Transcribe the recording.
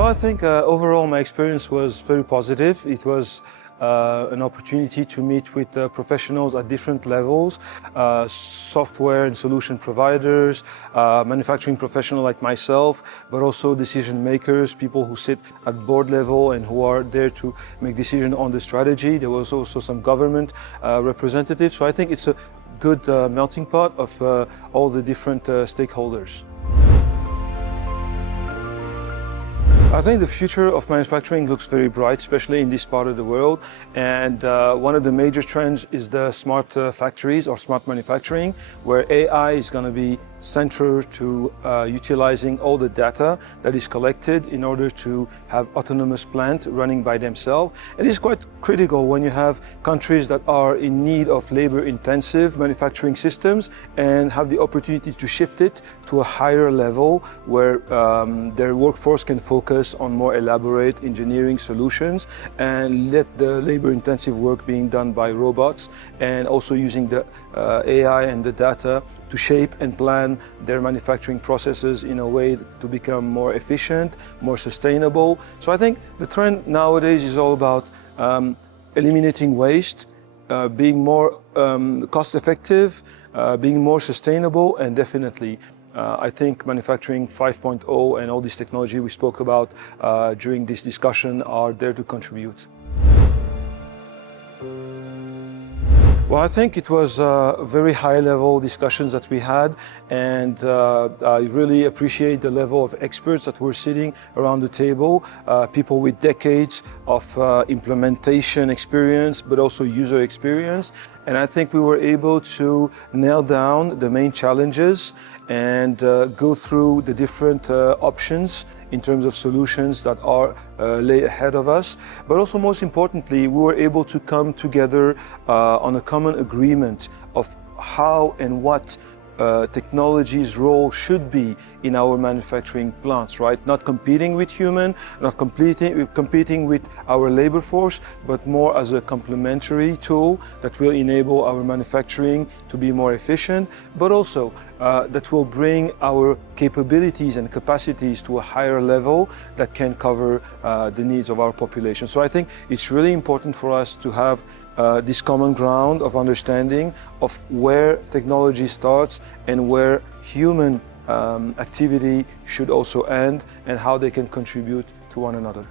Well, I think overall my experience was very positive. It was an opportunity to meet with professionals at different levels, software and solution providers, manufacturing professionals like myself, but also decision makers, people who sit at board level and who are there to make decisions on the strategy. There was also some government representatives. So I think it's a good melting pot of all the different stakeholders. I think the future of manufacturing looks very bright, especially in this part of the world. And one of the major trends is the smart factories or smart manufacturing, where AI is going to be central to utilizing all the data that is collected in order to have autonomous plants running by themselves. And it's quite critical when you have countries that are in need of labor-intensive manufacturing systems and have the opportunity to shift it to a higher level where their workforce can focus on more elaborate engineering solutions and let the labor-intensive work being done by robots, and also using the AI and the data to shape and plan their manufacturing processes in a way to become more efficient, more sustainable. So I think the trend nowadays is all about eliminating waste, being more cost-effective, being more sustainable, and definitely I think manufacturing 5.0 and all this technology we spoke about during this discussion are there to contribute. Well, I think it was very high-level discussions that we had, and I really appreciate the level of experts that were sitting around the table, people with decades of implementation experience, but also user experience. And I think we were able to nail down the main challenges and go through the different options in terms of solutions that are lay ahead of us. But also, most importantly, we were able to come together on a common agreement of how and what technology's role should be in our manufacturing plants, right? Not competing with human, not competing with our labor force, but more as a complementary tool that will enable our manufacturing to be more efficient, but also that will bring our capabilities and capacities to a higher level that can cover the needs of our population. So I think it's really important for us to have this common ground of understanding of where technology starts and where human activity should also end, and how they can contribute to one another.